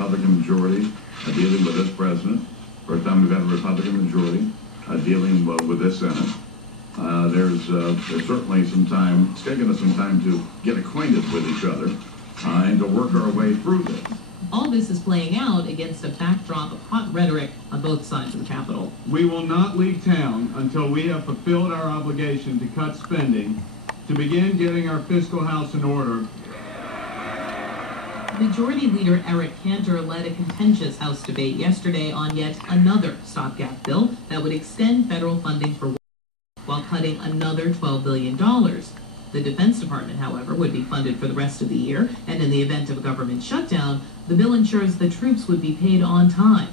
Republican majority dealing with this president. First time we've had a Republican majority dealing with this Senate. There's certainly some time, it's taken us some time to get acquainted with each other and to work our way through this. All this is playing out against a backdrop of hot rhetoric on both sides of the Capitol. We will not leave town until we have fulfilled our obligation to cut spending, to begin getting our fiscal house in order. Majority Leader Eric Cantor led a contentious House debate yesterday on yet another stopgap bill that would extend federal funding for while cutting another $12 billion. The Defense Department, however, would be funded for the rest of the year, and in the event of a government shutdown, the bill ensures the troops would be paid on time.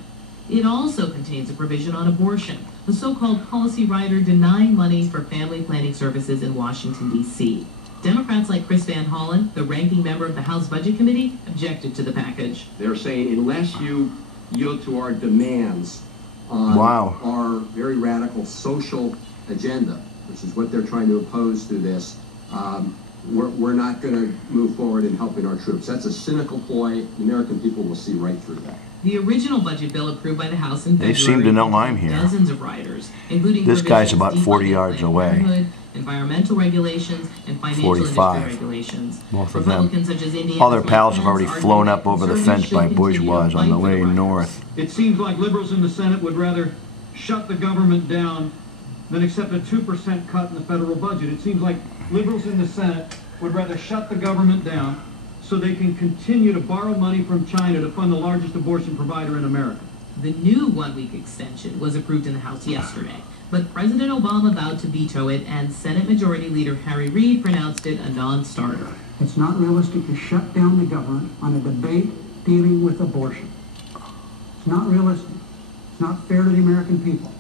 It also contains a provision on abortion, the so-called policy rider denying money for family planning services in Washington, D.C. Democrats like Chris Van Hollen, the ranking member of the House Budget Committee, objected to the package. They're saying unless you yield to our demands on our very radical social agenda, which is what they're trying to impose through this, we're not going to move forward in helping our troops. That's a cynical ploy. The American people will see right through that. The original budget bill approved by the House in February. They seem to know I'm here. Dozens of riders, including this guy's about 40 yards away. Environmental regulations and financial 45. industry regulations. Both of them. Such as Indiana's All their pals have already flown up over the fence by bourgeois on the way north. It seems like liberals in the Senate would rather shut the government down than accept a 2% cut in the federal budget. It seems like liberals in the Senate would rather shut the government down so they can continue to borrow money from China to fund the largest abortion provider in America. The new one-week extension was approved in the House yesterday, but President Obama vowed to veto it, and Senate Majority Leader Harry Reid pronounced it a non-starter. It's not realistic to shut down the government on a debate dealing with abortion. It's not realistic. It's not fair to the American people.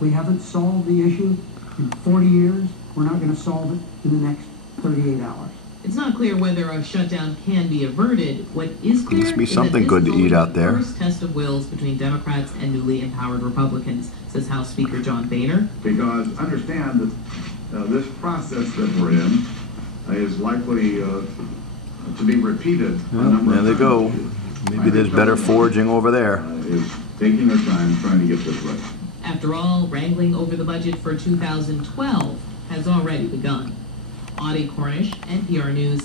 We haven't solved the issue in 40 years. We're not going to solve it in the next 38 hours. It's not clear whether a shutdown can be averted. What is clear Must be is something that good this to eat out there. First test of wills between Democrats and newly empowered Republicans, says House Speaker John Boehner. Because understand that this process that we're in is likely to be repeated a number There of they times. go. Maybe there's better foraging over there. Is taking their time trying to get this right. After all, wrangling over the budget for 2012 has already begun. Audie Cornish, NPR News.